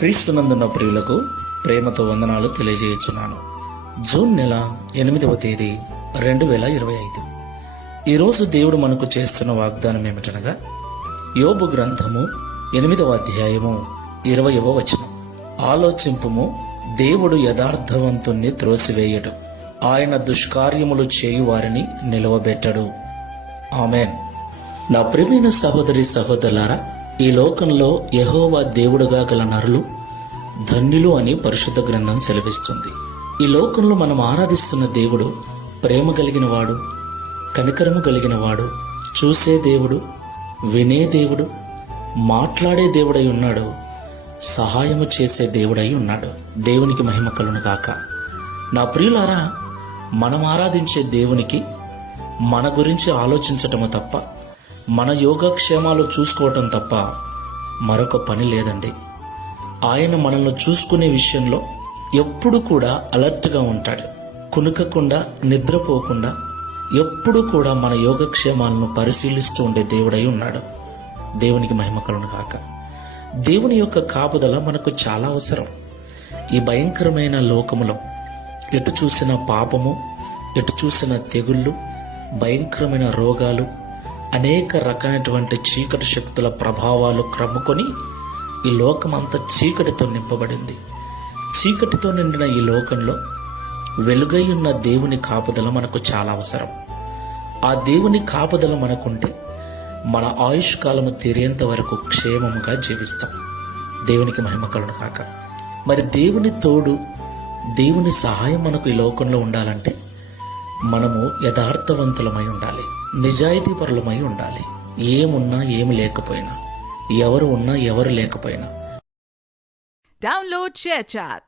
క్రీస్తునందున్న ప్రియులకు ప్రేమతో వందనాలు తెలియజేయుచున్నాను. జూన్ నెల 8వ తేదీ 2025. ఈరోజు దేవుడు మనకు చేస్తున్న వాగ్దానం ఏమిటనగా, యోబు గ్రంథము 8వ అధ్యాయము 20వ వచనం. ఆలోచింపుము, దేవుడు యథార్థవంతుణ్ణి త్రోసివేయడు, ఆయన దుష్కార్యములు చేయు వారిని నిలవబెట్టడు. ఆమెన్. నా ప్రియమైన సహోదరి సహోదరులారా, ఈ లోకంలో యెహోవా దేవుడుగా గల నరులు ధన్యులు అని పరిశుద్ధ గ్రంథం సెలవిస్తుంది. ఈ లోకంలో మనం ఆరాధిస్తున్న దేవుడు ప్రేమ కలిగిన వాడు, కనికరము కలిగిన వాడు, చూసే దేవుడు, వినే దేవుడు, మాట్లాడే దేవుడై ఉన్నాడు, సహాయము చేసే దేవుడై ఉన్నాడు. దేవునికి మహిమ కలుగును గాక. నా ప్రియులారా, మనం ఆరాధించే దేవునికి మన గురించి ఆలోచించటము తప్ప, మన యోగక్షేమాలు చూసుకోవటం తప్ప మరొక పని లేదండి. ఆయన మనల్ని చూసుకునే విషయంలో ఎప్పుడు కూడా అలర్ట్గా ఉంటాడు. కునుకకుండా, నిద్రపోకుండా ఎప్పుడు కూడా మన యోగక్షేమాలను పరిశీలిస్తూ ఉండే దేవుడై ఉన్నాడు. దేవునికి మహిమ కలుగును గాక. దేవుని యొక్క కాపుదల మనకు చాలా అవసరం. ఈ భయంకరమైన లోకములో ఎటు చూసిన పాపము, ఎటు చూసిన తెగుళ్ళు, భయంకరమైన రోగాలు, అనేక రకాలైనటువంటి చీకటి శక్తుల ప్రభావాలు క్రమ్ముకొని ఈ లోకమంతా చీకటితో నింపబడింది. చీకటితో నిండిన ఈ లోకంలో వెలుగై ఉన్న దేవుని కాపుదల మనకు చాలా అవసరం. ఆ దేవుని కాపుదల మనకుంటే మన ఆయుష్ కాలము తీరేంత వరకు క్షేమముగా జీవిస్తాం. దేవునికి మహిమ కలుగును గాక. మరి దేవుని తోడు, దేవుని సహాయం మనకు ఈ లోకంలో ఉండాలంటే మనము యథార్థవంతులమై ఉండాలి, నిజాయితీపరులమై ఉండాలి. ఏమున్నా ఏమి లేకపోయినా, ఎవరు ఉన్నా ఎవరు లేకపోయినా. Download ShareChat.